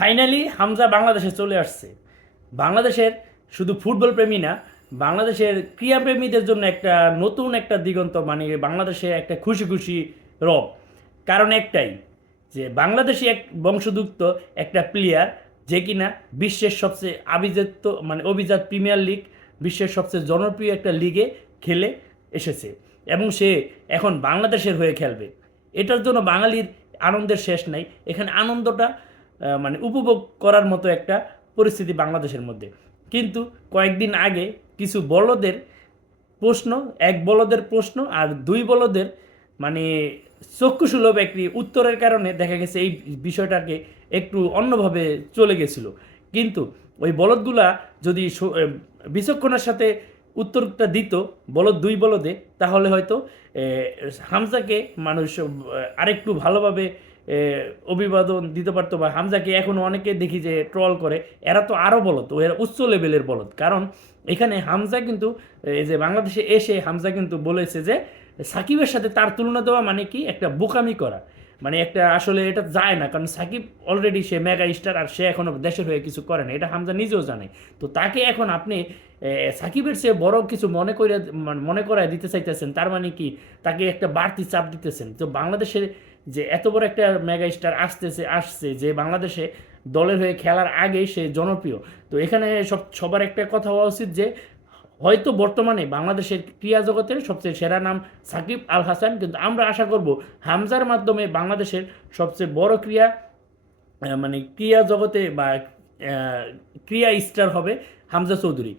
Finally Hamza বাংলাদেশে চলে আসছে। বাংলাদেশের শুধু ফুটবল প্রেমী না, বাংলাদেশের ক্রীড়াপ্রেমীদের জন্য একটা নতুন একটা দিগন্ত, মানে বাংলাদেশে একটা খুশি খুশি রব। কারণ একটাই, যে বাংলাদেশি এক বংশোদ্ভূত একটা প্লেয়ার, যে কিনা বিশ্বের সবচেয়ে অভিজাত প্রিমিয়ার লিগ, বিশ্বের সবচেয়ে জনপ্রিয় একটা লিগে খেলে এসেছে এবং সে এখন বাংলাদেশের হয়ে খেলবে। এটার জন্য বাঙালির আনন্দের শেষ নাই। এখানে আনন্দটা উপভোগ করার মতো একটা পরিস্থিতি বাংলাদেশের মধ্যে। কিন্তু কয়েকদিন আগে কিছু বলদের প্রশ্ন, এক বলদের প্রশ্ন আর দুই বলদের মানে চক্ষুসুলভ একটি উত্তরের কারণে দেখা গেছে এই বিষয়টাকে একটু অন্যভাবে চলে গেছিল। কিন্তু ওই বলদগুলা যদি বিচক্ষণের সাথে উত্তরটা দিত দুই বলদে, তাহলে হয়তো হামজাকে মানুষ আরেকটু ভালোভাবে অভিবাদন দিতে পারতো, বা হামজাকে এখনও অনেকে দেখি যে ট্রল করে। এরা তো আরও বলদ, এরা উচ্চ লেভেলের বলদ। কারণ এখানে হামজা কিন্তু এই যে বাংলাদেশে এসে হামজা কিন্তু বলেছে যে সাকিবের সাথে তার তুলনা দেওয়া মানে কি একটা বোকামি করা, মানে একটা আসলে এটা যায় না। কারণ সাকিব অলরেডি সে মেগা স্টার, আর সে এখনও দেশের হয়ে কিছু করে না, এটা হামজা নিজেও জানে। তো তাকে এখন আপনি সাকিবের চেয়ে বড় কিছু মনে করায় দিতে চাইতেছেন, তার মানে কি তাকে একটা বাড়তি চাপ দিতেছেন। তো বাংলাদেশের যে এত বড় একটা মেগা স্টার আসছে, যে বাংলাদেশে দলের হয়ে খেলার আগেই সে জনপ্রিয়। তো এখানে সবার একটা কথা হওয়া উচিত যে হয়তো বর্তমানে বাংলাদেশের ক্রীড়া জগতের সবচেয়ে সেরা নাম সাকিব আল হাসান, কিন্তু আমরা আশা করব হামজার মাধ্যমে বাংলাদেশের সবচেয়ে বড় ক্রীড়া জগতে বা ক্রীড়া স্টার হবে হামজা চৌধুরী।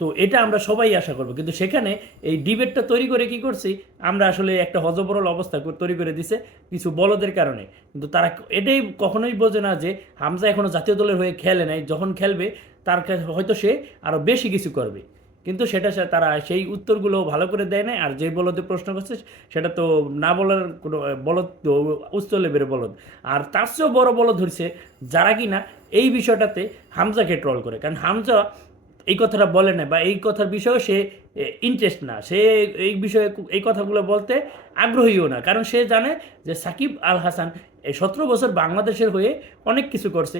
তো এটা আমরা সবাই আশা করব। কিন্তু সেখানে এই ডিবেটটা তৈরি করে কি করছি আমরা, আসলে একটা হজবরল অবস্থা তৈরি করে দিছে কিছু বলদের কারণে। কিন্তু তারা এটাই কখনোই বোঝে না যে হামজা এখনও জাতীয় দলের হয়ে খেলে নাই, যখন খেলবে তার কাছে হয়তো সে আরও বেশি কিছু করবে। কিন্তু সেটা তারা সেই উত্তরগুলো ভালো করে দেয় না। আর যে বলদে প্রশ্ন করছে সেটা তো না বলার কোনো বলদ, উচ্চ লেভেলের বলদ। আর তার চেয়েও বড় বলদ ধরছে যারা কিনা এই বিষয়টাতে হামজাকে ট্রল করে। কারণ হামজা এই কথাটা বলে না, বা এই কথার বিষয়ে সে ইন্টারেস্ট না, সে এই বিষয়ে এই কথাগুলো বলতে আগ্রহীও না। কারণ সে জানে যে সাকিব আল হাসান এই 17 বছর বাংলাদেশের হয়ে অনেক কিছু করছে।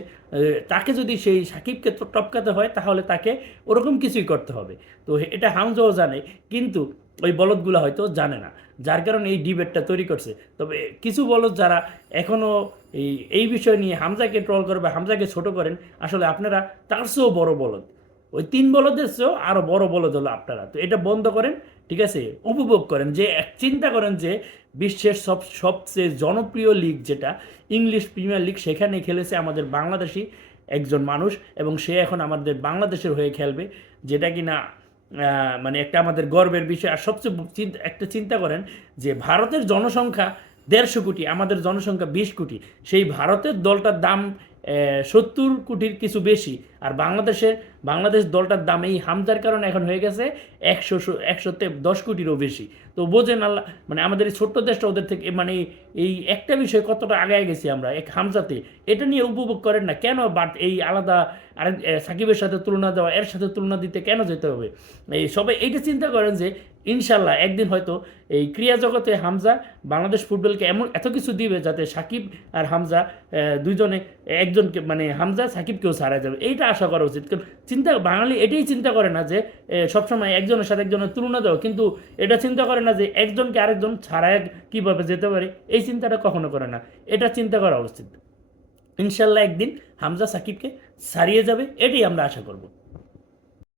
তাকে যদি সেই সাকিবকে টপকাতে হয় তাহলে তাকে ওরকম কিছুই করতে হবে। তো এটা হামজাও জানে, কিন্তু ওই বলদগুলো হয়তো জানে না, যার কারণে এই ডিবেটটা তৈরি করছে। তবে কিছু বলদ যারা এখনও এই বিষয় নিয়ে হামজাকে ট্রল করে বা হামজাকে ছোট করেন, আসলে আপনারা তার চেয়েও বড় বলদ, ওই 3 বলদের চেয়েও আরও বড় বলদ হলো আপনারা। তো এটা বন্ধ করেন, ঠিক আছে? উপভোগ করেন, যে চিন্তা করেন যে বিশ্বের সবচেয়ে জনপ্রিয় লিগ যেটা ইংলিশ প্রিমিয়ার লিগ, সেখানে খেলেছে আমাদের বাংলাদেশি একজন মানুষ, এবং সে এখন আমাদের বাংলাদেশের হয়ে খেলবে, যেটা কিনা একটা আমাদের গর্বের বিষয়। আর সবচেয়ে একটা চিন্তা করেন যে ভারতের জনসংখ্যা 150 কোটি, আমাদের জনসংখ্যা 20 কোটি। সেই ভারতের দলটার দাম 70 কোটির কিছু বেশি, আর বাংলাদেশ দলটার দাম এই হামজার কারণে এখন হয়ে গেছে 110 কোটিরও বেশি। তো বোঝেন আল্লাহ, আমাদের এই ছোট্ট দেশটা ওদের থেকে এই একটা বিষয় কতটা আগায় গেছি আমরা এক হামজাতে। এটা নিয়ে উপভোগ করেন না কেন? বাট এই আলাদা আরেক সাকিবের সাথে তুলনা দেওয়া, এর সাথে তুলনা দিতে কেন যেতে হবে? এই সবাই এইটা চিন্তা করেন যে ইনশাল্লাহ একদিন হয়তো এই ক্রীড়া জগতে হামজা বাংলাদেশ ফুটবলকে এত কিছু দিবে যাতে সাকিব আর হামজা দুইজনে একজনকে, হামজা সাকিবকেও ছাড়া যাবে। এইটা আশা করা উচিত। কারণ বাঙালি এটাই চিন্তা করে না যে সবসময় একজনের সাথে একজনের তুলনা দেওয়া, কিন্তু এটা চিন্তা করে না যে একজনকে আরেকজন ছাড়াই কীভাবে যেতে পারে, এই চিন্তাটা কখনো করে না। এটা চিন্তা করা উচিত। ইনশাল্লাহ একদিন হামজা সাকিবকে ছাড়িয়ে যাবে, এটাই আমরা আশা করব।